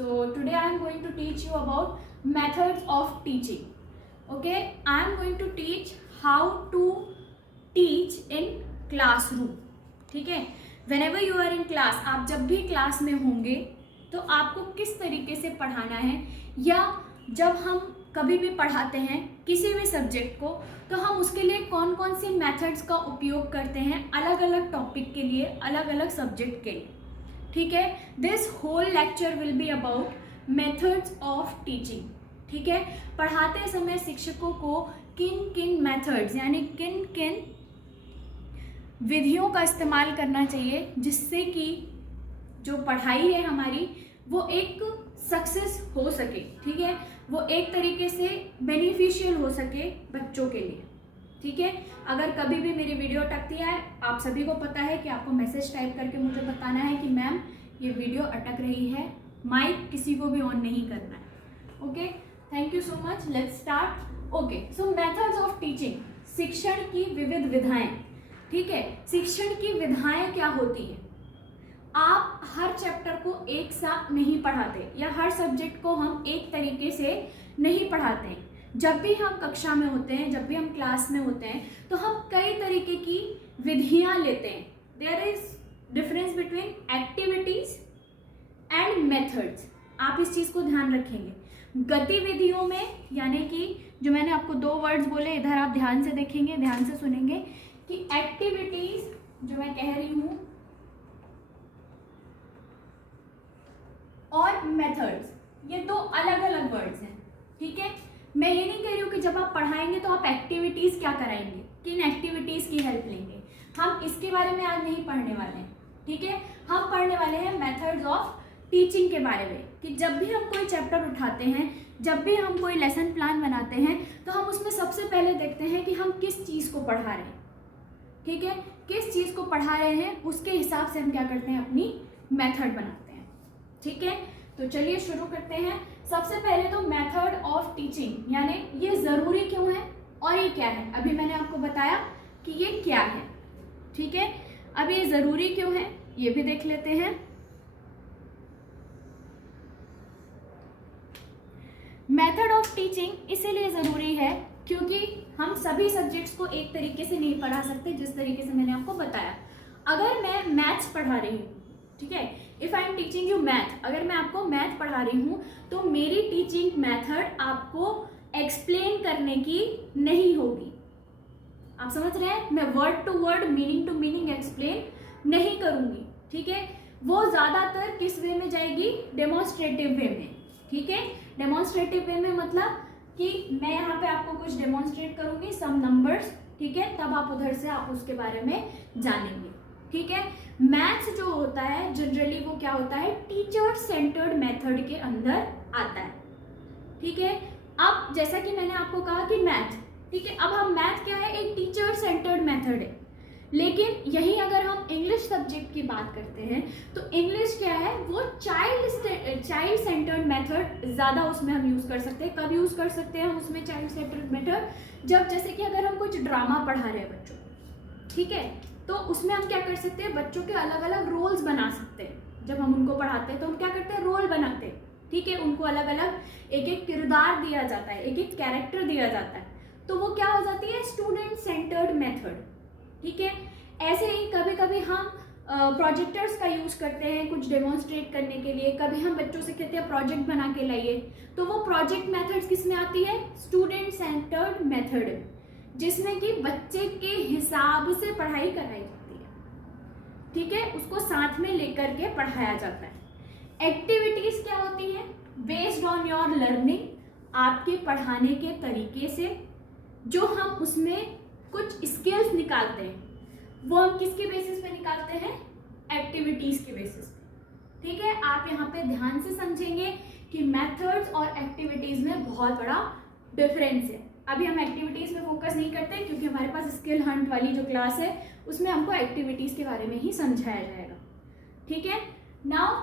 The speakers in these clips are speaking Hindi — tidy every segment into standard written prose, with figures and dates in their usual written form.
So today I am going to teach you about methods of teaching. Okay, I am going to teach how to teach in classroom. ठीक है, whenever you are in class, आप जब भी क्लास में होंगे तो आपको किस तरीके से पढ़ाना है, या जब हम कभी भी पढ़ाते हैं किसी भी सब्जेक्ट को तो हम उसके लिए कौन कौन सी मेथड्स का उपयोग करते हैं अलग अलग टॉपिक के लिए, अलग अलग सब्जेक्ट के लिए. ठीक है, this whole lecture will be about methods of teaching. ठीक है, पढ़ाते समय शिक्षकों को किन किन मेथड्स यानी किन किन विधियों का इस्तेमाल करना चाहिए जिससे कि जो पढ़ाई है हमारी वो एक सक्सेस हो सके. ठीक है, वो एक तरीके से बेनिफिशियल हो सके बच्चों के लिए. ठीक है, अगर कभी भी मेरी वीडियो अटकती है, आप सभी को पता है कि आपको मैसेज टाइप करके मुझे बताना है कि मैम ये वीडियो अटक रही है, माइक किसी को भी ऑन नहीं करना है. Okay, thank you so much. Let's start. Okay, so methods of teaching, शिक्षण की विविध विधाएं. ठीक है, शिक्षण की विधाएं क्या होती है? आप हर चैप्टर को एक साथ नहीं पढ़ाते या हर सब्जेक्ट को हम एक तरीके से नहीं पढ़ाते हैं. जब भी हम कक्षा में होते हैं, जब भी हम क्लास में होते हैं तो हम कई तरीके की विधियां लेते हैं. There is difference between activities and methods. आप इस चीज़ को ध्यान रखेंगे. गतिविधियों में यानी कि जो मैंने आपको दो वर्ड्स बोले, इधर आप ध्यान से देखेंगे, ध्यान से सुनेंगे कि एक्टिविटीज जो मैं कह रही हूँ और मेथड्स, ये दो अलग अलग वर्ड्स हैं. ठीक है, मैं ये नहीं कह रही हूँ कि जब आप पढ़ाएंगे तो आप एक्टिविटीज़ क्या कराएंगे, किन एक्टिविटीज़ की हेल्प लेंगे. हम इसके बारे में आज नहीं पढ़ने वाले हैं. ठीक है, हम पढ़ने वाले हैं मेथड्स ऑफ टीचिंग के बारे में कि जब भी हम कोई चैप्टर उठाते हैं, जब भी हम कोई लेसन प्लान बनाते हैं तो हम उसमें सबसे पहले देखते हैं कि हम किस चीज़ को पढ़ा रहे हैं. ठीक है, किस चीज़ को पढ़ा रहे हैं उसके हिसाब से हम क्या करते हैं, अपनी मेथड बनाते हैं. ठीक है, तो चलिए शुरू करते हैं. सबसे पहले तो मेथड ऑफ टीचिंग यानी ये ज़रूरी क्यों है और ये क्या है. अभी मैंने आपको बताया कि ये क्या है. ठीक है, अब ये ज़रूरी क्यों है ये भी देख लेते हैं. मेथड ऑफ टीचिंग इसीलिए ज़रूरी है क्योंकि हम सभी सब्जेक्ट्स को एक तरीके से नहीं पढ़ा सकते जिस तरीके से मैंने आपको बताया. अगर मैं मैथ्स पढ़ा रही हूँ, ठीक है, if I am teaching you math, अगर मैं आपको मैथ पढ़ा रही हूँ तो मेरी टीचिंग मेथड आपको एक्सप्लेन करने की नहीं होगी. आप समझ रहे हैं, मैं word to word, meaning to meaning explain नहीं करूँगी. ठीक है, वो ज़्यादातर किस वे में जाएगी, डेमोन्स्ट्रेटिव वे में. ठीक है, डेमोन्स्ट्रेटिव वे में मतलब कि मैं यहाँ पे आपको कुछ डेमोन्स्ट्रेट करूँगी, सम नंबर्स. ठीक है, तब आप उधर से आप उसके बारे में जानेंगे. ठीक है, मैथ्स जो होता है जनरली वो क्या होता है, टीचर सेंटर्ड मेथड के अंदर आता है. ठीक है, अब जैसा कि मैंने आपको कहा कि मैथ, ठीक है, अब हम मैथ क्या है, एक टीचर सेंटर्ड मेथड है. लेकिन यही अगर हम इंग्लिश सब्जेक्ट की बात करते हैं तो इंग्लिश क्या है, वो चाइल्ड सेंटर्ड मेथड ज़्यादा उसमें हम यूज़ कर सकते हैं. कब यूज़ कर सकते हैं हम उसमें चाइल्ड सेंटर्ड मेथड, जब जैसे कि अगर हम कुछ ड्रामा पढ़ा रहे हैं बच्चों, ठीक है, तो उसमें हम क्या कर सकते हैं, बच्चों के अलग अलग रोल्स बना सकते हैं. जब हम उनको पढ़ाते हैं तो हम क्या करते हैं, रोल बनाते हैं. ठीक है, उनको अलग अलग एक एक किरदार दिया जाता है, एक एक कैरेक्टर दिया जाता है, तो वो क्या हो जाती है, स्टूडेंट सेंटर्ड मेथड. ठीक है, ऐसे ही कभी कभी हम प्रोजेक्टर्स का यूज़ करते हैं कुछ डेमोन्स्ट्रेट करने के लिए. कभी हम बच्चों से कहते हैं प्रोजेक्ट बना के लाइए, तो वो प्रोजेक्ट मेथड्स किस में आती है, स्टूडेंट सेंटर्ड मेथड, जिसमें कि बच्चे के हिसाब से पढ़ाई कराई जाती है. ठीक है, उसको साथ में लेकर के पढ़ाया जाता है. एक्टिविटीज़ क्या होती हैं, बेस्ड ऑन योर लर्निंग, आपके पढ़ाने के तरीके से जो हम उसमें कुछ स्किल्स निकालते हैं वो हम किसके बेसिस पे निकालते हैं, एक्टिविटीज़ के बेसिस पे. ठीक है, आप यहाँ पे ध्यान से समझेंगे कि मेथड्स और एक्टिविटीज़ में बहुत बड़ा डिफरेंस है. अभी हम एक्टिविटीज़ पे फोकस नहीं करते क्योंकि हमारे पास स्किल हंट वाली जो क्लास है उसमें हमको एक्टिविटीज़ के बारे में ही समझाया जाएगा. ठीक है, नाउ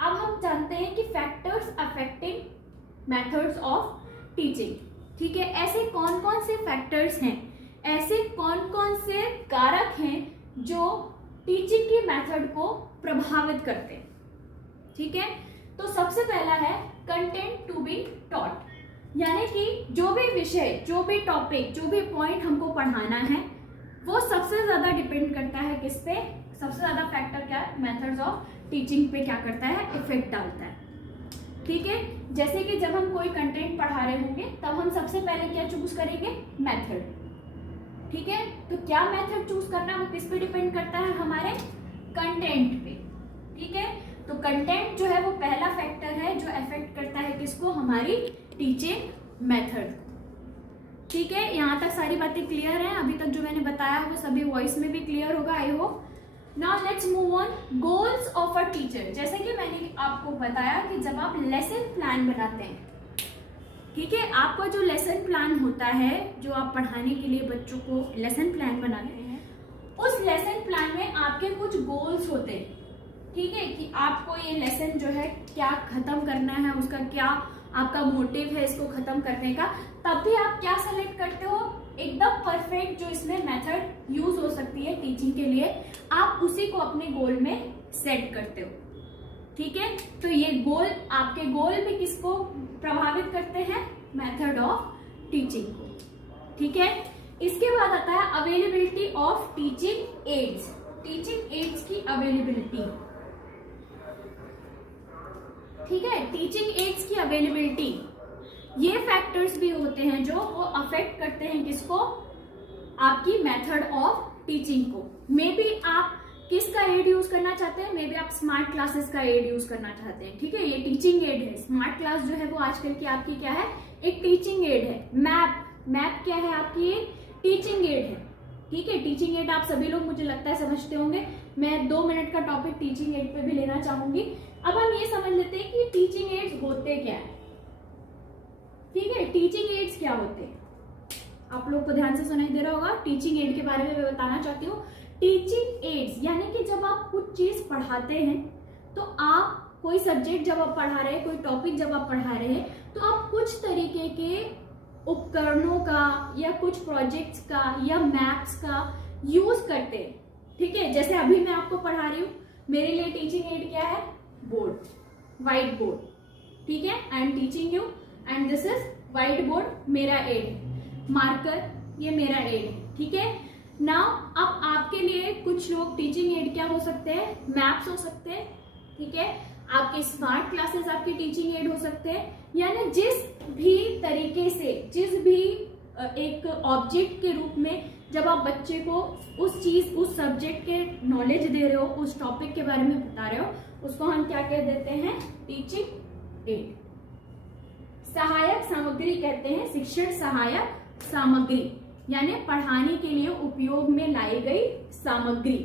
अब हम जानते हैं कि factors affecting methods of teaching. ठीक है, ऐसे कौन कौन से फैक्टर्स हैं, ऐसे कौन कौन से कारक हैं जो टीचिंग की मेथड को प्रभावित करते हैं. ठीक है, तो सबसे पहला है कंटेंट टू बी टॉट, यानी कि जो भी विषय, जो भी टॉपिक, जो भी पॉइंट हमको पढ़ाना है वो सबसे ज्यादा डिपेंड करता है किस पे, सबसे ज्यादा फैक्टर क्या है, मेथड्स ऑफ टीचिंग पे क्या करता है, इफेक्ट डालता है। ठीक है, जैसे कि जब हम कोई कंटेंट पढ़ा रहे होंगे तब हम सबसे पहले क्या चूज करेंगे, मेथड। ठीक है, तो क्या मेथड चूज करना है वो किस पे डिपेंड करता है, हमारे कंटेंट पे। ठीक है, तो कंटेंट जो है वो पहला फैक्टर है जो अफेक्ट करता है किसको, हमारी टीचिंग मेथड। ठीक है, यहाँ तक सारी बातें क्लियर हैं, अभी तक जो मैंने बताया वो सभी वॉइस में भी क्लियर होगा I hope. Now let's move on, goals of a teacher. जैसे कि मैंने आपको बताया कि जब आप लेसन प्लान बनाते हैं, ठीक है, आपका जो लेसन प्लान होता है, जो आप पढ़ाने के लिए बच्चों को लेसन प्लान बनाते हैं, उस लेसन प्लान में आपके कुछ गोल्स होते हैं। ठीक है, कि आपको ये लेसन जो है क्या खत्म करना है, उसका क्या आपका मोटिव है इसको खत्म करने का, तब भी आप क्या सेलेक्ट करते हो, एकदम परफेक्ट जो इसमें मेथड यूज हो सकती है टीचिंग के लिए, आप उसी को अपने गोल में सेट करते हो। ठीक है, तो ये गोल, आपके गोल में किसको प्रभावित करते हैं, मेथड ऑफ टीचिंग को। ठीक है, इसके बाद आता है availability of teaching ads. Teaching ads की अवेलेबिलिटी, ठीक है, टीचिंग एड्स की अवेलेबिलिटी, ये फैक्टर्स भी होते हैं जो वो अफेक्ट करते हैं किसको, आपकी मेथड ऑफ टीचिंग को। मे बी आप किसका एड यूज करना चाहते हैं, मे बी आप स्मार्ट क्लासेस का एड यूज करना चाहते हैं। ठीक है, ये टीचिंग एड है। स्मार्ट क्लास जो है वो आजकल की आपकी क्या है, एक टीचिंग एड है। मैप क्या है आपकी, टीचिंग एड है। ठीक है, टीचिंग एड आप सभी लोग मुझे लगता है समझते होंगे। मैं 2 मिनट का टॉपिक टीचिंग एड पे भी लेना चाहूंगी। अब हम ये समझ लेते हैं कि टीचिंग एड्स होते क्या है। ठीक है, टीचिंग एड्स क्या होते हैं, आप लोग को ध्यान से सुनाई दे रहा होगा। टीचिंग एड के बारे में मैं बताना चाहती हूँ। टीचिंग एड्स यानी कि जब आप कुछ चीज पढ़ाते हैं, तो आप कोई सब्जेक्ट जब आप पढ़ा रहे हैं, कोई टॉपिक जब आप पढ़ा रहे हैं, तो आप कुछ तरीके के उपकरणों का या कुछ प्रोजेक्ट्स का या मैप्स का यूज करते हैं। ठीक है, जैसे अभी मैं आपको पढ़ा रही हूँ, मेरे लिए टीचिंग एड क्या है, बोर्ड, व्हाइट बोर्ड। ठीक है, I am teaching you and this is white board, मेरा एड है। मार्कर, ये मेरा एड है। ठीक है, नाउ अब आपके लिए कुछ लोग टीचिंग एड क्या हो सकते हैं, मैप्स हो सकते हैं। ठीक है, आपके स्मार्ट क्लासेस आपके टीचिंग एड हो सकते हैं। यानी जिस भी तरीके से, जिस भी एक ऑब्जेक्ट के रूप में जब आप बच्चे को उस चीज, उस सब्जेक्ट के नॉलेज दे रहे हो, उस टॉपिक के बारे में बता रहे हो, उसको हम क्या कह देते हैं, टीचिंग एड। सहायक सामग्री कहते हैं, शिक्षण सहायक सामग्री, यानी पढ़ाने के लिए उपयोग में लाई गई सामग्री।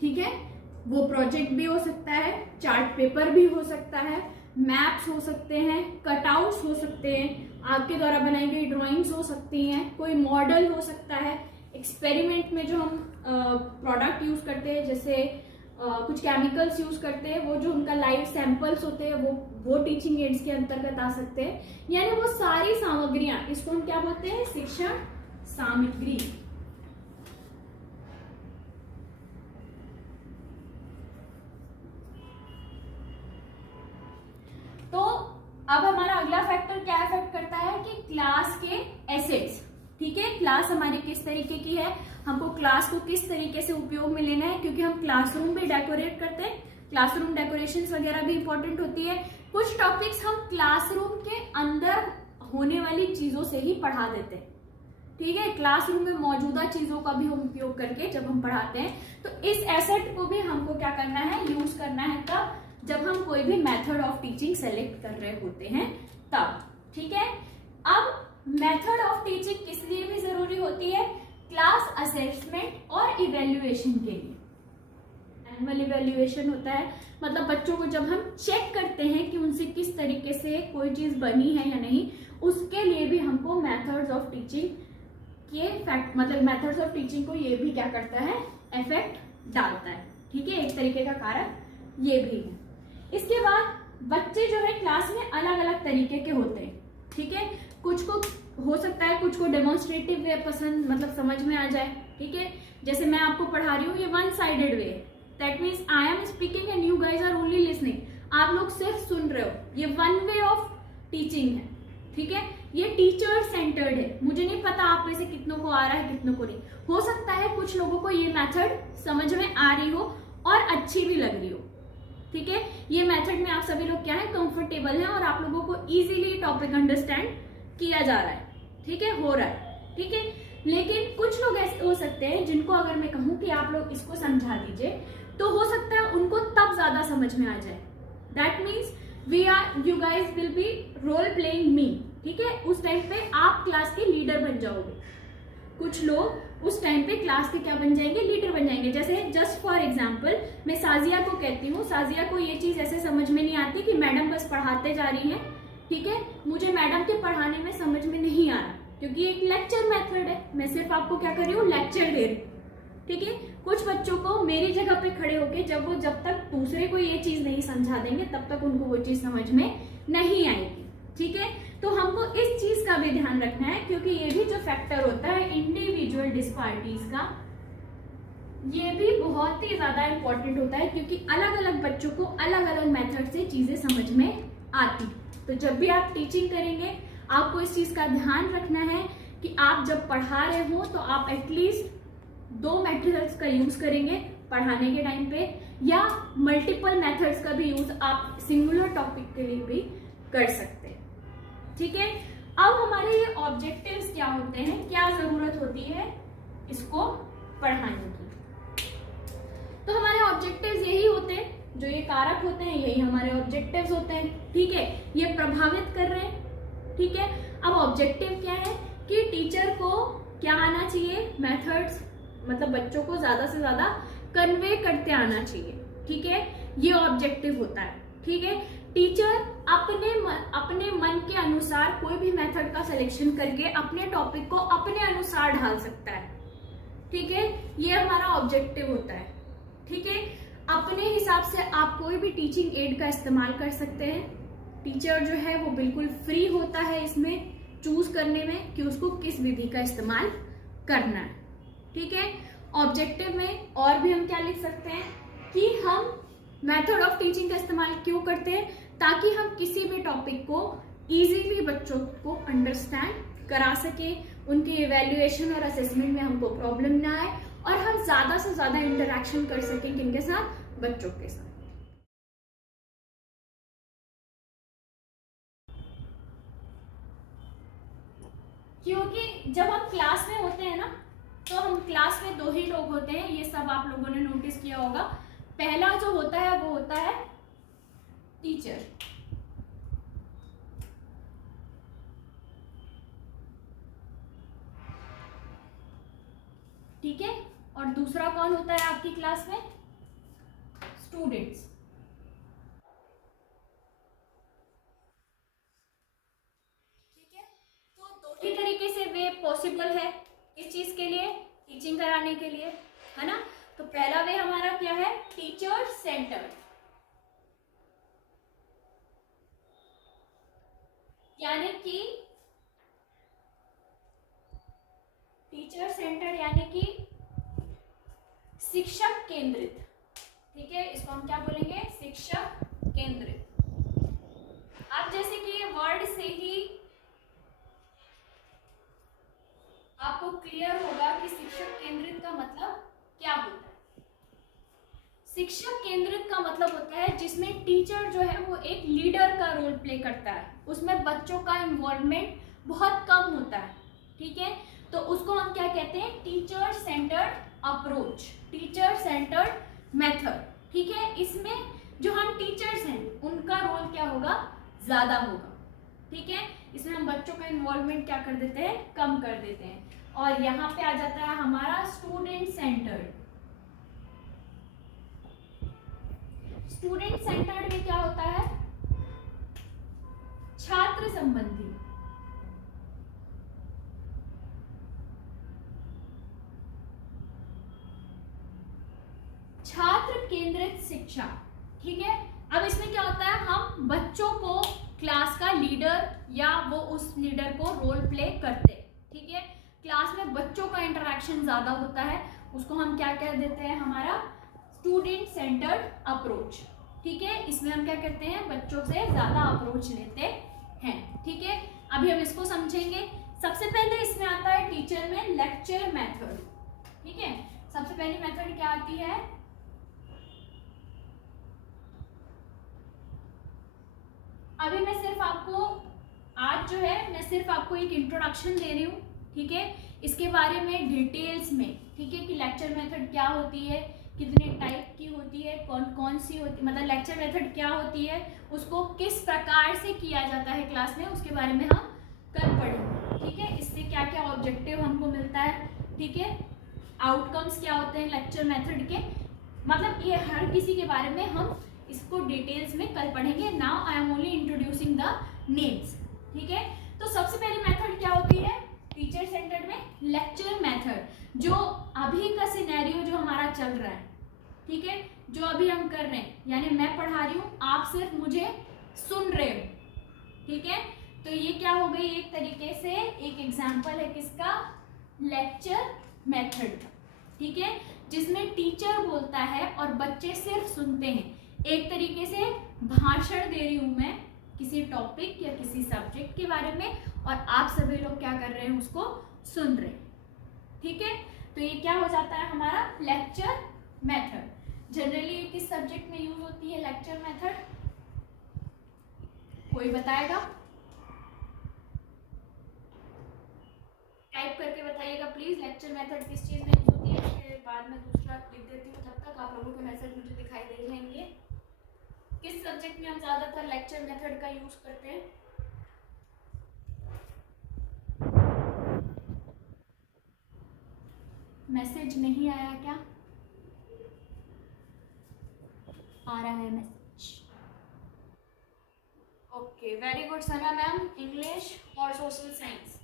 ठीक है, वो प्रोजेक्ट भी हो सकता है, चार्ट पेपर भी हो सकता है, मैप्स हो सकते हैं, कटआउट्स हो सकते हैं, आपके द्वारा बनाई गई ड्राइंग्स हो सकती हैं, कोई मॉडल हो सकता है, एक्सपेरिमेंट में जो हम प्रोडक्ट यूज करते हैं, जैसे कुछ केमिकल्स यूज करते हैं, वो जो उनका लाइव सैंपल्स होते हैं, वो टीचिंग एड्स के अंतर्गत आ सकते हैं। यानी वो सारी सामग्रियां, इसको हम क्या बोलते हैं, शिक्षण सामग्री। तो अब हमारा अगला फैक्टर क्या इफेक्ट करता है कि क्लास के एसेट्स। ठीक है, क्लास हमारी किस तरीके की है, हमको क्लास को किस तरीके से उपयोग में लेना है, क्योंकि हम क्लासरूम भी डेकोरेट करते हैं, क्लासरूम डेकोरेशंस वगैरह भी इंपॉर्टेंट होती है। कुछ टॉपिक्स हम क्लासरूम के अंदर होने वाली चीजों से ही पढ़ा देते हैं। ठीक है, क्लासरूम में मौजूदा चीजों का भी हम उपयोग करके जब हम पढ़ाते हैं, तो इस एसेट को भी हमको क्या करना है, यूज करना है। तब जब हम कोई भी मेथड ऑफ टीचिंग सेलेक्ट कर रहे होते हैं तब। ठीक है, अब मेथड ऑफ टीचिंग किस लिए भी जरूरी होती है, क्लास असेसमेंट और इवेल्युएशन के लिए। एनुअल इवेल्युएशन होता है, मतलब बच्चों को जब हम चेक करते हैं कि उनसे किस तरीके से कोई चीज बनी है या नहीं, उसके लिए भी हमको मेथड्स ऑफ टीचिंग के फैक्ट, मतलब मेथड्स ऑफ टीचिंग को ये भी क्या करता है, इफेक्ट डालता है। ठीक है, एक तरीके का कारक ये भी है। इसके बाद बच्चे जो है क्लास में अलग अलग तरीके के होते हैं। ठीक है, कुछ को हो सकता है, कुछ को डेमोन्स्ट्रेटिव वे पसंद, मतलब समझ में आ जाए। ठीक है, जैसे मैं आपको पढ़ा रही हूँ, ये one sided way, that means I am speaking and you guys are only listening. आप लोग सिर्फ सुन रहे हो, ये वन वे ऑफ टीचिंग है, ठीक है। ये टीचर सेंटर्ड है। मुझे नहीं पता आप में से कितनों को आ रहा है कितनों को नहीं। हो सकता है कुछ लोगों को ये मेथड समझ में आ रही हो और अच्छी भी लग रही हो, ठीक है। ये मेथड में आप सभी लोग क्या है, कंफर्टेबल हैं और आप लोगों को इजीली टॉपिक अंडरस्टैंड किया जा रहा है, ठीक है, हो रहा है, ठीक है। लेकिन कुछ लोग ऐसे हो सकते हैं जिनको अगर मैं कहूं कि आप लोग इसको समझा दीजिए, तो हो सकता है उनको तब ज्यादा समझ में आ जाए। That means you guys will be role playing me, ठीक है। उस टाइम पे आप क्लास के लीडर बन जाओगे। कुछ लोग उस टाइम पे क्लास के क्या बन जाएंगे, लीडर बन जाएंगे। जैसे जस्ट फॉर एग्जाम्पल मैं साजिया को कहती हूँ, साजिया को ये चीज ऐसे समझ में नहीं आती कि मैडम बस पढ़ाते जा रही है, ठीक है। मुझे मैडम के पढ़ाने में समझ में नहीं आ रहा क्योंकि एक लेक्चर मेथड है, मैं सिर्फ आपको क्या कर रही हूँ, लेक्चर दे रही हूँ, ठीक है। कुछ बच्चों को मेरी जगह पे खड़े होके जब तक दूसरे को ये चीज नहीं समझा देंगे तब तक उनको वो चीज समझ में नहीं आएगी, ठीक है। तो हमको इस चीज का भी ध्यान रखना है क्योंकि ये भी जो फैक्टर होता है इंडिविजुअल डिस्पैरिटीज का, ये भी बहुत ही ज्यादा इंपॉर्टेंट होता है क्योंकि अलग अलग बच्चों को अलग अलग मेथड से चीजें समझ में आती। तो जब भी आप टीचिंग करेंगे आपको इस चीज का ध्यान रखना है कि आप जब पढ़ा रहे हो तो आप एटलीस्ट 2 मेथड्स का यूज करेंगे पढ़ाने के टाइम पे, या मल्टीपल मेथड्स का भी यूज आप सिंगुलर टॉपिक के लिए भी कर सकते हैं, ठीक है। अब हमारे ये ऑब्जेक्टिव्स क्या होते हैं, क्या जरूरत होती है इसको पढ़ाने की। तो हमारे ऑब्जेक्टिव्स यही होते हैं, जो ये कारक होते हैं यही हमारे ऑब्जेक्टिव्स होते हैं, ठीक है। ये प्रभावित कर रहे हैं, ठीक है। अब ऑब्जेक्टिव क्या है कि टीचर को क्या आना चाहिए, मेथड्स, मतलब बच्चों को ज्यादा से ज्यादा कन्वे करते आना चाहिए, ठीक है। ये ऑब्जेक्टिव होता है, ठीक है। टीचर अपने मन के अनुसार कोई भी मेथड का सिलेक्शन करके अपने टॉपिक को अपने अनुसार ढाल सकता है, ठीक है। ये हमारा ऑब्जेक्टिव होता है, ठीक है। अपने हिसाब से आप कोई भी टीचिंग एड का इस्तेमाल कर सकते हैं। टीचर जो है वो बिल्कुल फ्री होता है इसमें चूज करने में कि उसको किस विधि का इस्तेमाल करना है, ठीक है। ऑब्जेक्टिव में और भी हम क्या लिख सकते हैं कि हम मेथड ऑफ टीचिंग का इस्तेमाल क्यों करते हैं, ताकि हम किसी भी टॉपिक को इजीली बच्चों को अंडरस्टैंड करा सके, उनके इवैल्यूएशन और असेसमेंट में हमको प्रॉब्लम ना आए और हम ज्यादा से ज्यादा इंटरेक्शन कर सकें किनके साथ, बच्चों के साथ। क्योंकि जब हम क्लास में होते हैं ना, तो हम क्लास में 2 ही लोग होते हैं, ये सब आप लोगों ने नोटिस किया होगा। पहला जो होता है वो होता है टीचर, ठीक है। और दूसरा कौन होता है आपकी क्लास में, स्टूडेंट्स, ठीक है। तो 2 ही तरीके से वे पॉसिबल है इस चीज के लिए, टीचिंग कराने के लिए, है ना। तो पहला वे हमारा क्या है, टीचर सेंटर्ड, यानी कि टीचर सेंटर्ड यानी कि शिक्षक केंद्रित, ठीक है। इसको हम क्या बोलेंगे, शिक्षक केंद्रित। अब जैसे कि ये वर्ड से ही आपको क्लियर होगा कि शिक्षक केंद्रित का मतलब क्या होता है। शिक्षक केंद्रित का मतलब होता है जिसमें टीचर जो है वो एक लीडर का रोल प्ले करता है, उसमें बच्चों का इन्वॉल्वमेंट बहुत कम होता है, ठीक है। तो उसको हम क्या कहते हैं, teacher centred approach, teacher centred method, ठीक है। इसमें जो हम टीचर्स हैं उनका रोल क्या होगा, ज्यादा होगा, ठीक है। इसमें हम बच्चों का इन्वॉल्वमेंट क्या कर देते हैं, कम कर देते हैं। और यहाँ पे आ जाता है हमारा स्टूडेंट सेंटर्ड। स्टूडेंट सेंटर्ड में क्या होता है, छात्र संबंधी, छात्र केंद्रित शिक्षा, ठीक है। अब इसमें क्या होता है, हम बच्चों को क्लास का लीडर या वो उस लीडर को रोल प्ले करते हैं, ठीक है। क्लास में बच्चों का इंटरेक्शन ज्यादा होता है, उसको हम क्या कह देते हैं, हमारा स्टूडेंट सेंटर्ड अप्रोच, ठीक है, इसमें हम क्या करते हैं, बच्चों से ज़्यादा अप्रोच लेते हैं। ठीक है, अभी हम इसको समझेंगे। सबसे पहले इसमें आता है टीचर में लेक्चर मेथड। ठीक है, सबसे पहली मेथड क्या आती है, अभी मैं सिर्फ आपको आज जो है मैं सिर्फ आपको एक इंट्रोडक्शन दे रही हूँ। ठीक है, इसके बारे में डिटेल्स में, ठीक है, कि लेक्चर मेथड क्या होती है, कितने टाइप की होती है, कौन कौन सी होती, मतलब लेक्चर मेथड क्या होती है, उसको किस प्रकार से किया जाता है क्लास में, उसके बारे में हम कल पढ़ेंगे। ठीक है, इससे क्या क्या ऑब्जेक्टिव हमको मिलता है, ठीक है, आउटकम्स क्या होते हैं लेक्चर मेथड के, मतलब ये हर किसी के बारे में हम इसको डिटेल्स में कल पढ़ेंगे। Now I am only introducing the names. ठीक है, तो सबसे पहली मेथड क्या होती है टीचर सेंटर्ड में, लेक्चर मेथड, जो अभी का सिनेरियो जो हमारा चल रहा है, ठीक है, जो अभी हम कर रहे हैं, यानी मैं पढ़ा रही हूँ, आप सिर्फ मुझे सुन रहे हो। ठीक है, तो ये क्या हो गई, एक तरीके से एक एग्जाम्पल है किसका, लेक्चर मेथड का। ठीक है, जिसमें टीचर बोलता है और बच्चे सिर्फ सुनते हैं। एक तरीके से भाषण दे रही हूँ मैं किसी टॉपिक या किसी सब्जेक्ट के बारे में, और आप सभी लोग क्या कर रहे हैं, उसको सुन रहे हैं। ठीक है, तो ये क्या हो जाता है हमारा लेक्चर मेथड। जनरली किस सब्जेक्ट में यूज होती है लेक्चर मेथड, कोई बताएगा, टाइप करके बताइएगा प्लीज, लेक्चर मेथड किस चीज में यूज होती है। उसके बाद मैं दूसरा लिख देती हूँ, तब तक आप लोगों के मैसेज मुझे दिखाई दे जाएंगे। किस सब्जेक्ट में हम ज्यादातर लेक्चर मेथड का यूज करते हैं, मैसेज नहीं आया क्या, आ रहा है message, okay very good Sana ma'am, English और सोशल साइंस।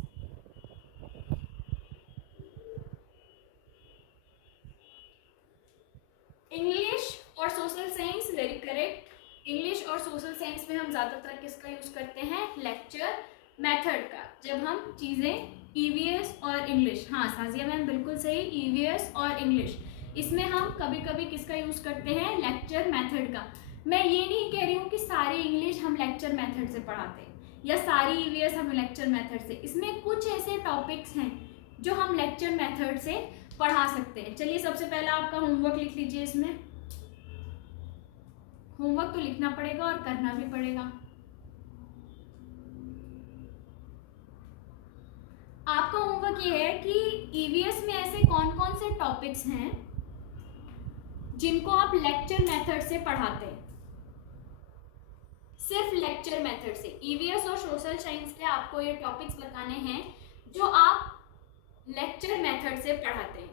इंग्लिश और social science, very correct. English और सोशल साइंस में हम ज़्यादातर किसका यूज़ करते हैं, लेक्चर मेथड का, जब हम चीज़ें ईवीएस और इंग्लिश, हाँ साजिया मैम बिल्कुल सही, ईवीएस और इंग्लिश, इसमें हम कभी कभी किसका यूज़ करते हैं, लेक्चर मेथड का। मैं ये नहीं कह रही हूँ कि सारी इंग्लिश हम लेक्चर मेथड से पढ़ाते हैं या सारी ईवीएस हम लेक्चर मेथड से, इसमें कुछ ऐसे टॉपिक्स हैं जो हम लेक्चर मेथड से पढ़ा सकते हैं। चलिए सबसे पहला आपका होमवर्क लिख लीजिए, इसमें होमवर्क तो लिखना पड़ेगा और करना भी पड़ेगा। आपका होमवर्क ये है कि ईवीएस में ऐसे कौन कौन से टॉपिक्स हैं जिनको आप लेक्चर मेथड से पढ़ाते हैं, सिर्फ लेक्चर मेथड से। ईवीएस और सोशल साइंस के आपको ये टॉपिक्स बताने हैं जो आप लेक्चर मेथड से पढ़ाते हैं।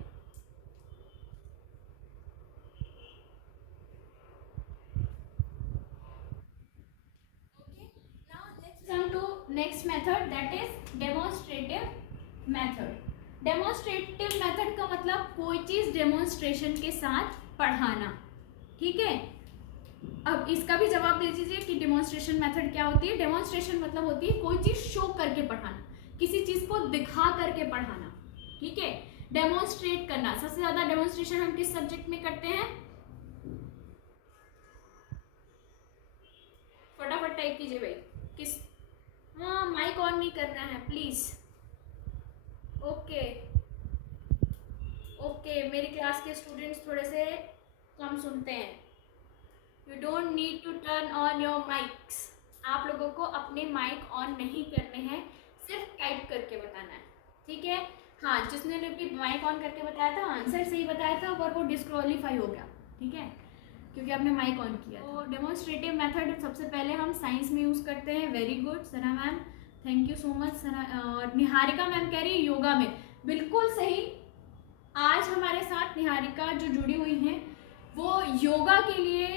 Come to next method, that is demonstrative method. Demonstrative method का मतलब कोई चीज डेमोन्स्ट्रेशन के साथ पढ़ाना। ठीक है, अब इसका भी जवाब दे दीजिए कि डेमोन्स्ट्रेशन मेथड क्या होती है। डेमोन्स्ट्रेशन मतलब होती है कोई चीज शो करके पढ़ाना, किसी चीज को दिखा करके पढ़ाना। ठीक है, डेमोन्स्ट्रेट करना, सबसे ज्यादा डेमोन्स्ट्रेशन हम किस सब्जेक्ट में करते हैं, फटाफट टाइप कीजिए भाई, किस, हाँ माइक ऑन नहीं करना है प्लीज। ओके ओके, मेरी क्लास के स्टूडेंट्स थोड़े से कम सुनते हैं। You don't need to turn on your mics, आप लोगों को अपने माइक ऑन नहीं करने हैं, सिर्फ टाइप करके बताना है। ठीक है, हाँ जिसने भी माइक ऑन करके बताया था आंसर सही बताया था, और वो डिस्क्वालीफाई हो गया। ठीक है, क्योंकि आपने माइक ऑन किया। तो डेमोन्स्ट्रेटिव मेथड सबसे पहले हम साइंस में यूज़ करते हैं। Very good Sana ma'am, thank you so much Sana. और निहारिका मैम कह रही है योगा में, बिल्कुल सही। आज हमारे साथ निहारिका जो जुड़ी हुई हैं वो योगा के लिए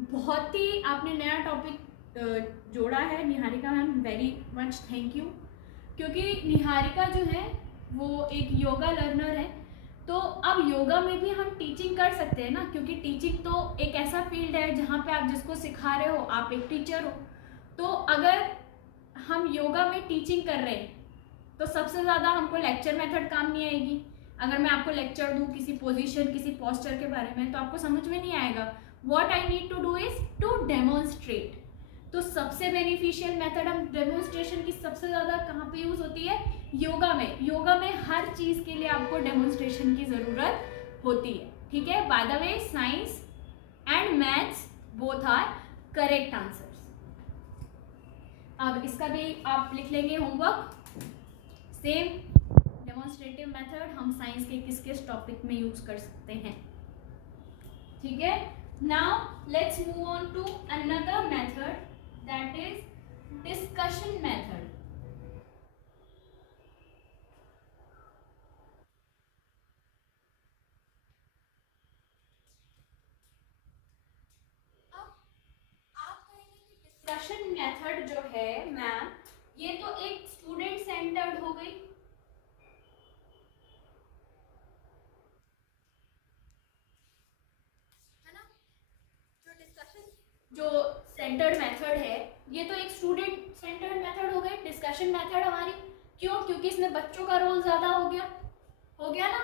बहुत ही आपने नया टॉपिक जोड़ा है Niharika ma'am, very much thank you. क्योंकि निहारिका जो है वो एक योगा लर्नर है, तो अब योगा में भी हम टीचिंग कर सकते हैं ना, क्योंकि टीचिंग तो एक ऐसा फील्ड है जहाँ पे आप जिसको सिखा रहे हो आप एक टीचर हो। तो अगर हम योगा में टीचिंग कर रहे हैं तो सबसे ज़्यादा हमको लेक्चर मेथड काम नहीं आएगी। अगर मैं आपको लेक्चर दूँ किसी पोजीशन किसी पोस्चर के बारे में तो आपको समझ में नहीं आएगा, what I need to do is to demonstrate. तो सबसे बेनिफिशियल मेथड हम डेमोन्स्ट्रेशन की सबसे ज्यादा कहाँ पे यूज होती है? योगा में। योगा में हर चीज के लिए आपको डेमोन्स्ट्रेशन की जरूरत होती है, ठीक है। By the way science and maths both are correct answers. अब इसका भी आप लिख लेंगे होमवर्क। सेम डेमोन्स्ट्रेटिव मेथड हम साइंस के किस किस टॉपिक में यूज कर सकते हैं, ठीक है। Now let's move on to another method, that is discussion method. Discussion method जो है मैम, ये तो एक स्टूडेंट सेंटर्ड हो गई, है ना। जो सेंटर्ड मेथड है ये तो एक स्टूडेंट सेंटर्ड मेथड हो गई। डिस्कशन मेथड हमारी क्यों? क्योंकि इसमें बच्चों का रोल ज्यादा हो गया ना।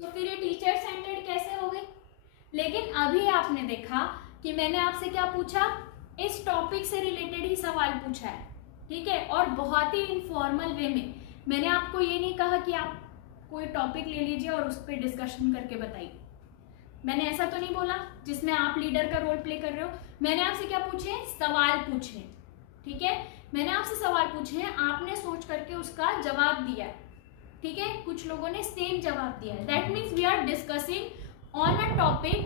तो फिर ये टीचर सेंटर्ड कैसे हो गई? लेकिन अभी आपने देखा कि मैंने आपसे क्या पूछा, इस टॉपिक से रिलेटेड ही सवाल पूछा है, ठीक है, और बहुत ही इनफॉर्मल वे में। मैंने आपको ये नहीं कहा कि आप कोई टॉपिक ले लीजिए और उस पर डिस्कशन करके बताइए, मैंने ऐसा तो नहीं बोला जिसमें आप लीडर का रोल प्ले कर रहे हो। मैंने आपसे क्या पूछे? सवाल पूछे, ठीक है। मैंने आपसे सवाल पूछे हैं, आपने सोच करके उसका जवाब दिया है, ठीक है। कुछ लोगों ने सेम जवाब दिया है। That means we are discussing on a topic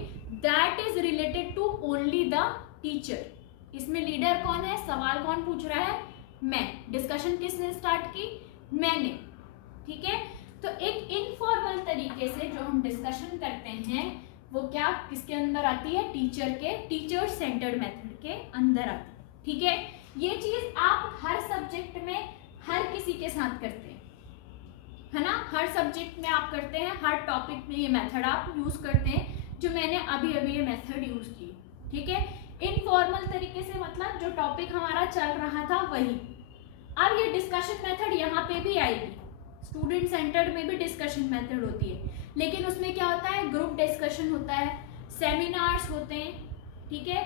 that is related to only the teacher. इसमें लीडर कौन है? सवाल कौन पूछ रहा है? मैं। डिस्कशन किसने स्टार्ट की? मैंने, ठीक है। तो एक इनफॉर्मल तरीके से जो हम डिस्कशन करते हैं वो क्या किसके अंदर आती है? टीचर सेंटर्ड मेथड के अंदर आती है, ठीक है। ये चीज आप हर सब्जेक्ट में हर किसी के साथ करते हैं, है ना। हर सब्जेक्ट में आप करते हैं, हर टॉपिक में ये मेथड आप यूज करते हैं, जो मैंने अभी ये मेथड यूज की, ठीक है। इनफॉर्मल तरीके से मतलब जो टॉपिक हमारा चल रहा था वही। अब ये डिस्कशन मेथड यहाँ पे भी आएगी, स्टूडेंट सेंटर्ड में भी डिस्कशन मेथड होती है, लेकिन उसमें क्या होता है? ग्रुप डिस्कशन होता है, सेमिनार्स होते हैं, ठीक है।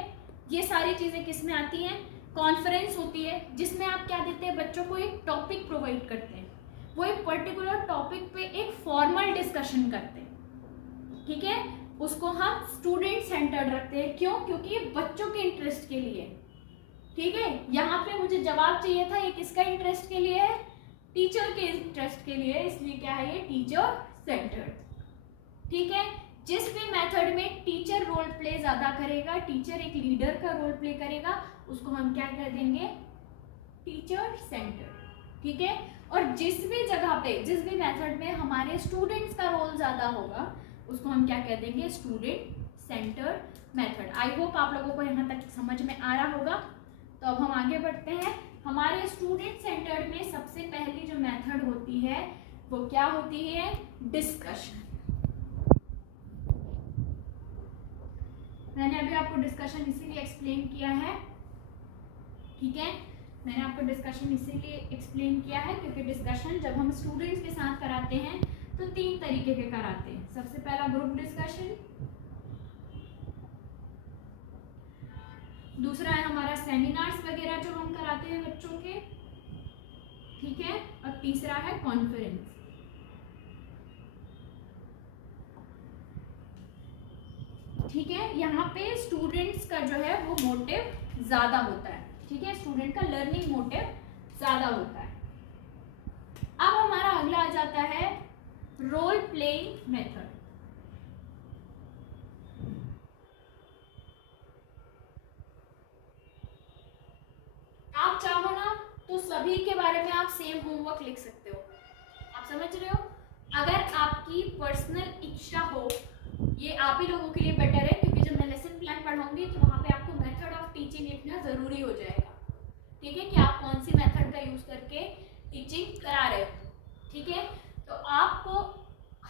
ये सारी चीजें किस में आती हैं? कॉन्फ्रेंस होती है, जिसमें आप क्या देते हैं? बच्चों को एक टॉपिक प्रोवाइड करते हैं, वो एक पर्टिकुलर टॉपिक पे एक फॉर्मल डिस्कशन करते हैं, ठीक है। उसको हम स्टूडेंट सेंटर्ड रखते हैं। क्यों? क्योंकि ये बच्चों के इंटरेस्ट के लिए, ठीक है। यहाँ पे मुझे जवाब चाहिए था, ये किसका इंटरेस्ट के लिए है? टीचर के इंटरेस्ट के लिए, इसलिए क्या है? ये टीचर सेंटर्ड, ठीक है। जिस भी मेथड में टीचर रोल प्ले ज्यादा करेगा, टीचर एक लीडर का रोल प्ले करेगा, उसको हम क्या कह देंगे? टीचर सेंटर्ड, ठीक है। और जिस भी जगह पे, जिस भी मेथड में हमारे स्टूडेंट्स का रोल ज्यादा होगा, उसको हम क्या कह देंगे? Student centred method. I hope आप लोगों को यहाँ तक समझ में आ रहा होगा। तो अब हम आगे बढ़ते हैं। हमारे स्टूडेंट सेंटर्ड में सबसे पहली जो मेथड होती है वो क्या होती है? डिस्कशन। मैंने अभी आपको डिस्कशन इसीलिए एक्सप्लेन किया है, ठीक है। मैंने आपको डिस्कशन इसीलिए एक्सप्लेन किया है क्योंकि डिस्कशन जब हम स्टूडेंट्स के साथ कराते हैं तो 3 तरीके के कराते हैं। सबसे पहला ग्रुप डिस्कशन, दूसरा है हमारा सेमिनार्स वगैरह जो हम कराते हैं बच्चों के, ठीक है, और तीसरा है कॉन्फ्रेंस। ठीक है, यहाँ पे स्टूडेंट्स का जो है वो मोटिव ज्यादा होता है, ठीक है, स्टूडेंट का लर्निंग मोटिव ज्यादा होता है। अब हमारा अगला आ जाता है रोल प्लेइंग मेथड। आप चाहो ना तो सभी के बारे में आप सेम होमवर्क लिख सकते हो, आप समझ रहे हो। अगर आपकी पर्सनल इच्छा हो, ये आप ही लोगों के लिए बेटर है क्योंकि जब मैं लेसन प्लान पढ़ाऊंगी तो वहां पे आपको मेथड ऑफ टीचिंग लिखना जरूरी हो जाएगा, ठीक है, कि आप कौन सी मेथड का यूज करके टीचिंग करा रहे हो, ठीक है। तो आपको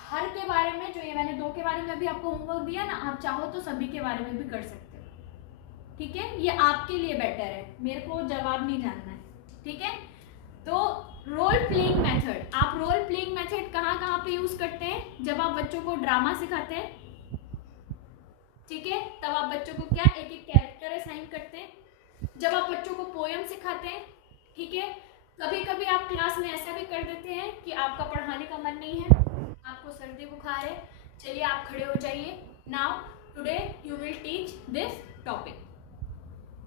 हर के बारे में, जो ये मैंने 2 के बारे में अभी आपको होमवर्क दिया ना, आप चाहो तो सभी के बारे में भी कर सकते हो, ठीक है, ये आपके लिए बेटर है, मेरे को जवाब नहीं जानना है, ठीक है। तो रोल प्लेइंग मेथड, आप रोल प्लेइंग मेथड कहाँ पे यूज करते हैं? जब आप बच्चों को ड्रामा सिखाते हैं, ठीक है, तब आप बच्चों को क्या एक एक कैरेक्टर असाइन करते हैं, जब आप बच्चों को पोयम सिखाते हैं, ठीक है। कभी कभी आप क्लास में ऐसा भी कर देते हैं कि आपका पढ़ाने का मन नहीं है, आपको सर्दी बुखार है, चलिए आप खड़े हो जाइए, now today you will teach this topic,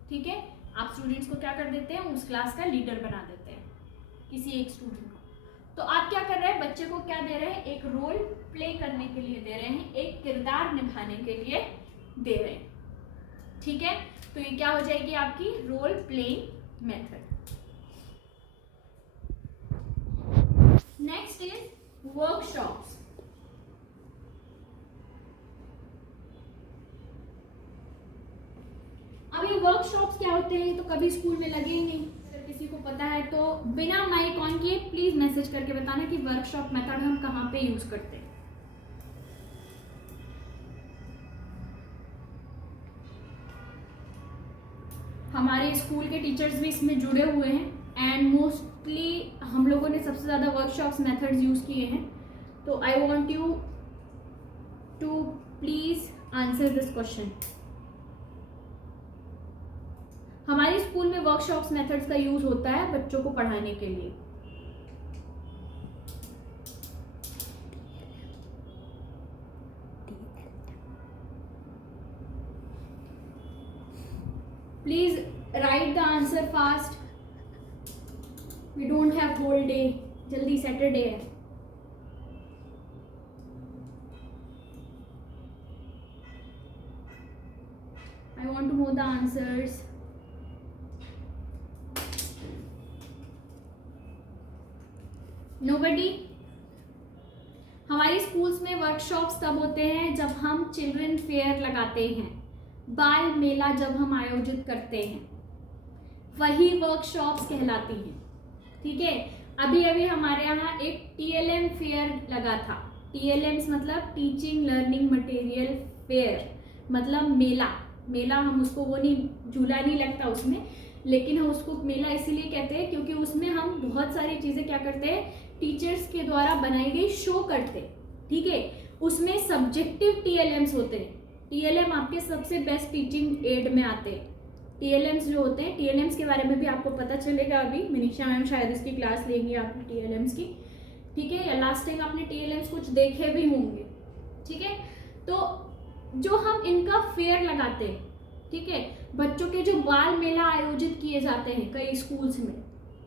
ठीक है। आप स्टूडेंट्स को क्या कर देते हैं, उस क्लास का लीडर बना देते हैं, किसी एक स्टूडेंट को। तो आप क्या कर रहे हैं, बच्चे को क्या दे रहे हैं, एक रोल प्ले करने के लिए दे रहे हैं, एक किरदार निभाने के लिए दे रहे हैं, ठीक है। तो ये क्या हो जाएगी आपकी role playing method. Next is workshops. अब ये वर्कशॉप्स क्या होते हैं, तो कभी स्कूल में लगे ही नहीं, अगर किसी को पता है तो बिना माइक ऑन किए प्लीज मैसेज करके बताना कि वर्कशॉप मेथड हम कहाँ पे यूज करते हैं। हमारे स्कूल के टीचर्स भी इसमें जुड़े हुए हैं एंड मोस्टली हम लोगों ने सबसे ज़्यादा वर्कशॉप्स मेथड्स यूज़ किए हैं। तो I want you to please answer this question. हमारे स्कूल में वर्कशॉप्स मेथड्स का यूज होता है बच्चों को पढ़ाने के लिए। Please write the answer fast, we don't have whole day, जल्दी सैटरडे है। I want to know the answers. Nobody. हमारे स्कूल्स में वर्कशॉप्स तब होते हैं जब हम चिल्ड्रन फेयर लगाते हैं, बाल मेला जब हम आयोजित करते हैं, वही वर्कशॉप्स कहलाती हैं, ठीक है। अभी अभी हमारे यहाँ एक TLM फेयर लगा था। TLM मतलब टीचिंग लर्निंग मटेरियल फेयर, मतलब मेला। मेला हम उसको, वो नहीं, झूला नहीं लगता उसमें, लेकिन हम उसको मेला इसीलिए कहते हैं क्योंकि उसमें हम बहुत सारी चीज़ें क्या करते हैं, टीचर्स के द्वारा बनाई गई शो करते हैं, ठीक है। उसमें सब्जेक्टिव TLMs होते हैं। TLM आपके सबसे बेस्ट टीचिंग एड में आते हैं। TLMs जो होते हैं, TLMs के बारे में भी आपको पता चलेगा, अभी मनीषा मैम शायद इसकी क्लास लेंगी आपने TLMs की, ठीक है, या लास्ट टाइम आपने TLMs कुछ देखे भी होंगे, ठीक है। तो जो हम इनका फेयर लगाते हैं, ठीक है, बच्चों के जो बाल मेला आयोजित किए जाते हैं कई स्कूल्स में,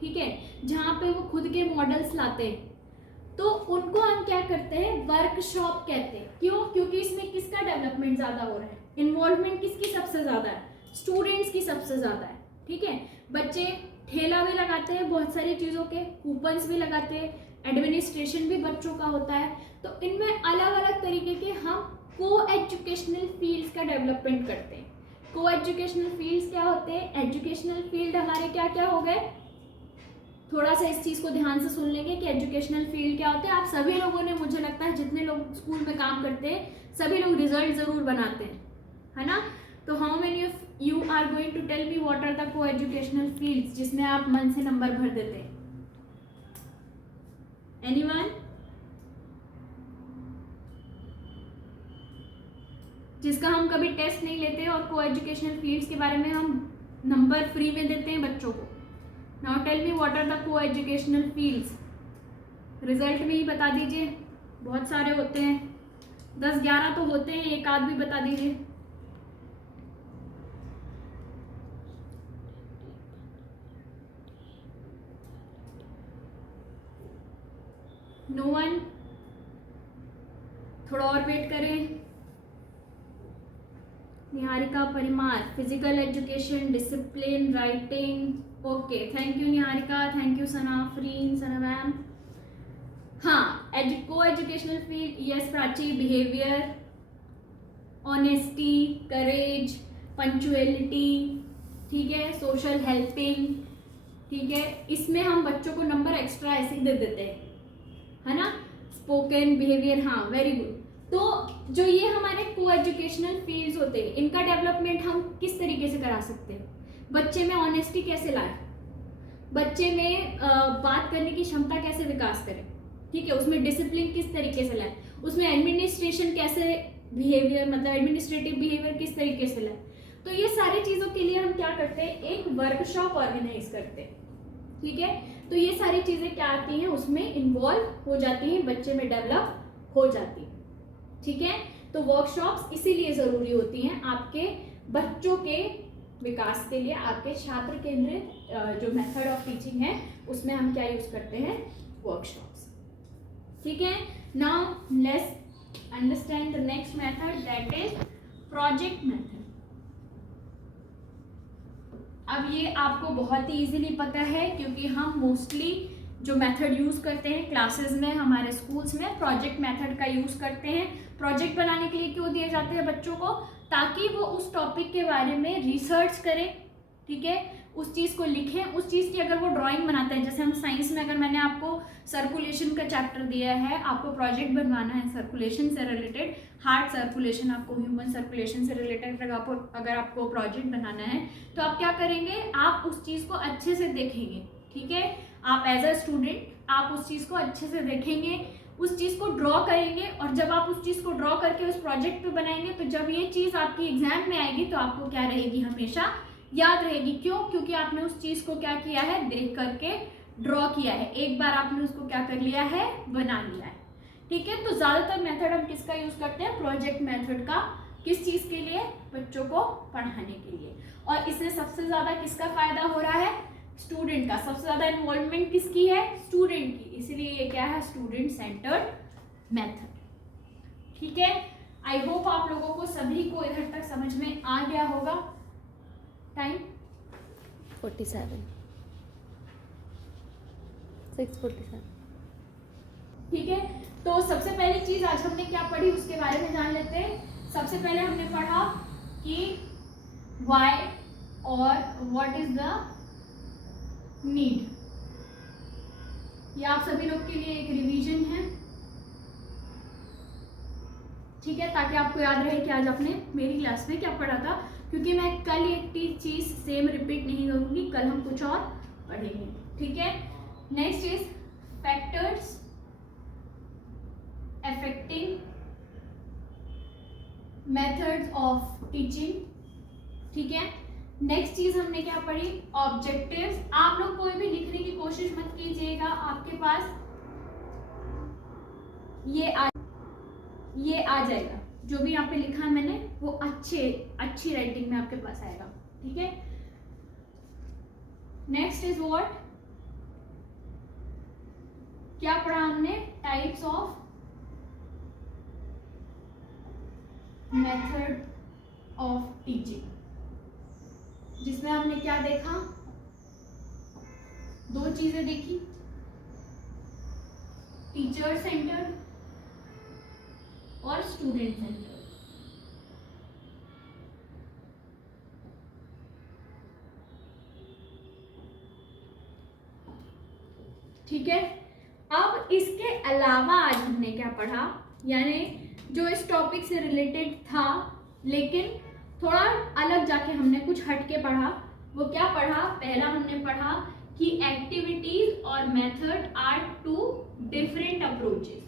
ठीक है, जहाँ पे वो खुद के मॉडल्स लाते हैं, तो उनको हम क्या करते हैं, वर्कशॉप कहते हैं। क्यों? क्योंकि इसमें किसका डेवलपमेंट ज़्यादा हो रहा है, इन्वॉल्वमेंट किसकी सबसे ज़्यादा है, स्टूडेंट्स की सबसे ज़्यादा है, ठीक है। बच्चे ठेला भी लगाते हैं बहुत सारी चीज़ों के, कूपन्स भी लगाते हैं, एडमिनिस्ट्रेशन भी बच्चों का होता है। तो इनमें अलग अलग तरीके के हम को एजुकेशनल फील्ड्स का डेवलपमेंट करते हैं। को एजुकेशनल फील्ड्स क्या होते हैं, एजुकेशनल फील्ड हमारे क्या क्या हो गए, थोड़ा सा इस चीज़ को ध्यान से सुन लेंगे कि एजुकेशनल फील्ड क्या होता है। आप सभी लोगों ने, मुझे लगता है जितने लोग स्कूल में काम करते हैं सभी लोग रिजल्ट ज़रूर बनाते हैं, है ना। तो how many of you are going to tell me what are the co educational fields जिसमें आप मन से नंबर भर देते हैं? एनीवन? जिसका हम कभी टेस्ट नहीं लेते और को एजुकेशनल फील्ड्स के बारे में हम नंबर फ्री में देते हैं बच्चों को। Now tell me what are the co educational fields. Result में ही बता दीजिए, बहुत सारे होते हैं, 10-11 तो होते हैं, एक आध भी बता दीजिए। No one? थोड़ा और वेट करें। Niharika Parmar, physical education, discipline, writing. Okay, thank you Niharika, thank you Sana, फ्रीन, सना मैम। हाँ, को educational field, yes Prachi, behaviour, honesty, courage, punctuality, ठीक है, सोशल हेल्पिंग, ठीक है। इसमें हम बच्चों को नंबर एक्स्ट्रा ऐसे दे देते हैं, है ना। स्पोकन बिहेवियर, हाँ, वेरी गुड। तो जो ये हमारे को एजुकेशनल फील्ड्स होते हैं, इनका डेवलपमेंट हम किस तरीके से करा सकते हैं? बच्चे में ऑनेस्टी कैसे लाए, बच्चे में बात करने की क्षमता कैसे विकास करें, ठीक है, उसमें डिसिप्लिन किस तरीके से लाए, उसमें एडमिनिस्ट्रेशन कैसे बिहेवियर, मतलब एडमिनिस्ट्रेटिव बिहेवियर किस तरीके से लाए। तो ये सारी चीज़ों के लिए हम क्या करते हैं, एक वर्कशॉप ऑर्गेनाइज करते हैं, ठीक है। तो ये सारी चीज़ें क्या आती हैं, उसमें इन्वॉल्व हो जाती हैं, बच्चे में डेवलप हो जाती है, ठीक है। तो वर्कशॉप्स इसीलिए ज़रूरी होती हैं आपके बच्चों के विकास के लिए। आपके छात्र केंद्रित जो मेथड ऑफ टीचिंग है उसमें हम क्या यूज़ करते हैं, वर्कशॉप्स, ठीक है। Now let's understand the next method, that is project method. अब ये आपको बहुत ही इजीली पता है क्योंकि हम मोस्टली जो मेथड यूज़ करते हैं क्लासेस में, हमारे स्कूल्स में प्रोजेक्ट मेथड का यूज़ करते हैं। प्रोजेक्ट बनाने के लिए क्यों दिए जाते हैं बच्चों को, ताकि वो उस टॉपिक के बारे में रिसर्च करें, ठीक है, उस चीज़ को लिखें, उस चीज़ की अगर वो ड्राइंग बनाते हैं, जैसे हम साइंस में अगर मैंने आपको सर्कुलेशन का चैप्टर दिया है, आपको प्रोजेक्ट बनवाना है सर्कुलेशन से रिलेटेड, हार्ट सर्कुलेशन, आपको ह्यूमन सर्कुलेशन से रिलेटेड अगर आपको प्रोजेक्ट बनाना है तो आप क्या करेंगे, आप उस चीज़ को अच्छे से देखेंगे, ठीक है। आप एज अ स्टूडेंट आप उस चीज़ को अच्छे से देखेंगे, उस चीज़ को ड्रॉ करेंगे, और जब आप उस चीज़ को ड्रॉ करके उस प्रोजेक्ट पे बनाएंगे तो जब ये चीज़ आपकी एग्जाम में आएगी तो आपको क्या रहेगी, हमेशा याद रहेगी। क्यों, क्योंकि आपने उस चीज़ को क्या किया है, देख करके ड्रॉ किया है, एक बार आपने उसको क्या कर लिया है, बना लिया है, ठीक है। तो ज़्यादातर मेथड हम किसका यूज़ करते हैं, प्रोजेक्ट मेथड का। किस चीज़ के लिए, बच्चों को पढ़ाने के लिए। और इससे सबसे ज़्यादा किसका फ़ायदा हो रहा है, स्टूडेंट का। सबसे ज़्यादा इन्वॉल्वमेंट किसकी है, स्टूडेंट की, इसीलिए ये क्या है, स्टूडेंट सेंटर्ड मेथड, ठीक है। आई होप आप लोगों को सभी को इधर तक समझ में आ गया होगा। टाइम 47 6:47, ठीक है। तो सबसे पहली चीज आज हमने क्या पढ़ी उसके बारे में जान लेते हैं। सबसे पहले हमने पढ़ा कि व्हाई और व्हाट इज द नीड। ये आप सभी लोग के लिए एक रिवीजन है, ठीक है, ताकि आपको याद रहे कि आज आपने मेरी क्लास में क्या पढ़ा था, क्योंकि मैं कल एक चीज सेम रिपीट नहीं करूंगी, कल हम कुछ और पढ़ेंगे, ठीक है। Next is factors affecting methods of teaching, ठीक है। नेक्स्ट चीज हमने क्या पढ़ी, ऑब्जेक्टिव्स। आप लोग कोई भी लिखने की कोशिश मत कीजिएगा, आपके पास ये आ जाएगा, जो भी यहाँ पे लिखा है मैंने वो अच्छी राइटिंग में आपके पास आएगा, ठीक है। नेक्स्ट इज व्हाट, क्या पढ़ा हमने, types of method of teaching, जिसमें हमने क्या देखा, दो चीजें देखी, टीचर सेंटर और स्टूडेंट सेंटर। ठीक है। अब इसके अलावा आज हमने क्या पढ़ा, यानी जो इस टॉपिक से रिलेटेड था लेकिन थोड़ा अलग जाके हमने कुछ हटके पढ़ा, वो क्या पढ़ा, पहला हमने पढ़ा कि एक्टिविटीज और method are two different approaches,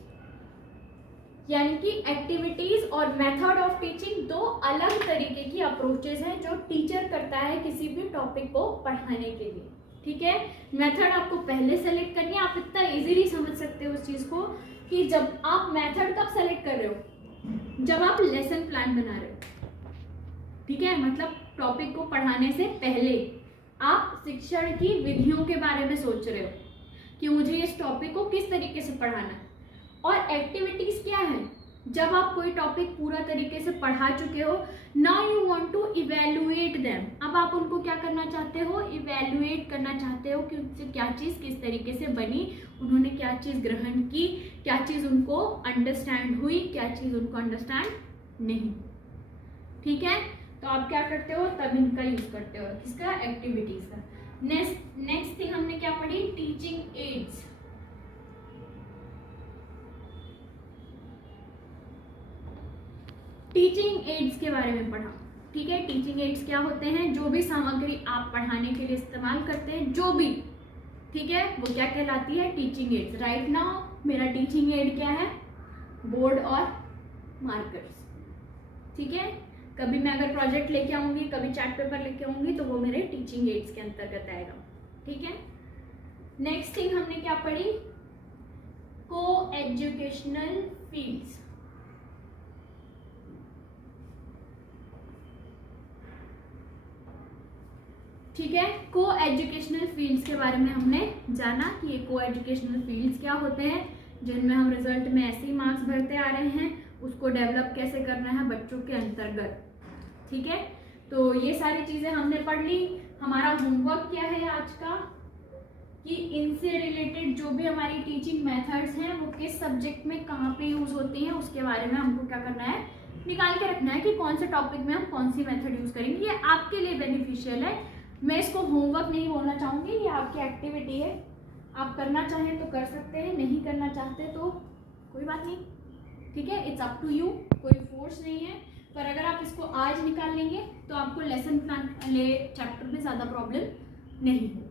यानी कि एक्टिविटीज और मेथड ऑफ टीचिंग दो अलग तरीके की अप्रोचेस हैं जो टीचर करता है किसी भी टॉपिक को पढ़ाने के लिए, ठीक है। मेथड आपको पहले सेलेक्ट करनी है, आप इतना इजीली समझ सकते हो उस चीज को कि जब आप मेथड कब सेलेक्ट कर रहे हो, जब आप लेसन प्लान बना रहे हो, ठीक है। मतलब टॉपिक को पढ़ाने से पहले आप शिक्षण की विधियों के बारे में सोच रहे हो कि मुझे इस टॉपिक को किस तरीके से पढ़ाना है। और एक्टिविटीज क्या है, जब आप कोई टॉपिक पूरा तरीके से पढ़ा चुके हो, now you want to evaluate them, अब आप उनको क्या करना चाहते हो, इवेल्युएट करना चाहते हो कि उनसे क्या चीज़ किस तरीके से बनी, उन्होंने क्या चीज़ ग्रहण की, क्या चीज़ उनको अंडरस्टैंड हुई, क्या चीज़ उनको अंडरस्टैंड नहीं, ठीक है। तो आप क्या करते हो, तब इनका यूज करते हो, किसका, एक्टिविटीज का। नेक्स्ट थिंग हमने क्या पढ़ी, टीचिंग एड्स। टीचिंग एड्स के बारे में पढ़ा, ठीक है। टीचिंग एड्स क्या होते हैं, जो भी सामग्री आप पढ़ाने के लिए इस्तेमाल करते हैं, जो भी, ठीक है, वो क्या कहलाती है, टीचिंग एड्स। राइट नाउ मेरा टीचिंग एड क्या है, बोर्ड और मार्कर्स, ठीक है। कभी मैं अगर प्रोजेक्ट लेके आऊंगी, कभी चार्ट पेपर लेके आऊंगी, तो वो मेरे टीचिंग एड्स के अंतर्गत आएगा। ठीक है। नेक्स्ट थिंग हमने क्या पढ़ी, को एजुकेशनल फील्ड्स। ठीक है, को एजुकेशनल फील्ड्स के बारे में हमने जाना कि ये को एजुकेशनल फील्ड्स क्या होते हैं, जिनमें हम रिजल्ट में ऐसे ही मार्क्स भरते आ रहे हैं, उसको डेवलप कैसे करना है बच्चों के अंतर्गत। ठीक है, तो ये सारी चीजें हमने पढ़ ली। हमारा होमवर्क क्या है आज का, कि इनसे रिलेटेड जो भी हमारी टीचिंग मेथड्स हैं वो किस सब्जेक्ट में कहाँ पे यूज होती हैं, उसके बारे में हमको क्या करना है, निकाल के रखना है कि कौन से टॉपिक में हम कौन सी मेथड यूज करेंगे। ये आपके लिए बेनिफिशियल है, मैं इसको होमवर्क नहीं बोलना चाहूँगी, ये आपकी एक्टिविटी है। आप करना चाहें तो कर सकते हैं, नहीं करना चाहते तो कोई बात नहीं। ठीक है, इट्स अप टू यू, कोई फोर्स नहीं है। पर अगर आप इसको आज निकाल लेंगे तो आपको लेसन प्लान चैप्टर में ज़्यादा प्रॉब्लम नहीं होगी।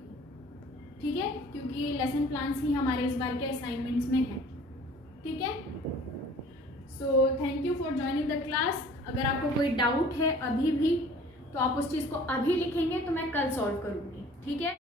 ठीक है, क्योंकि लेसन प्लान्स ही हमारे इस बार के असाइनमेंट्स में हैं। ठीक है, so thank you for joining the class. अगर आपको कोई डाउट है अभी भी तो आप उस चीज़ को अभी लिखेंगे तो मैं कल सॉल्व करूँगी। ठीक है।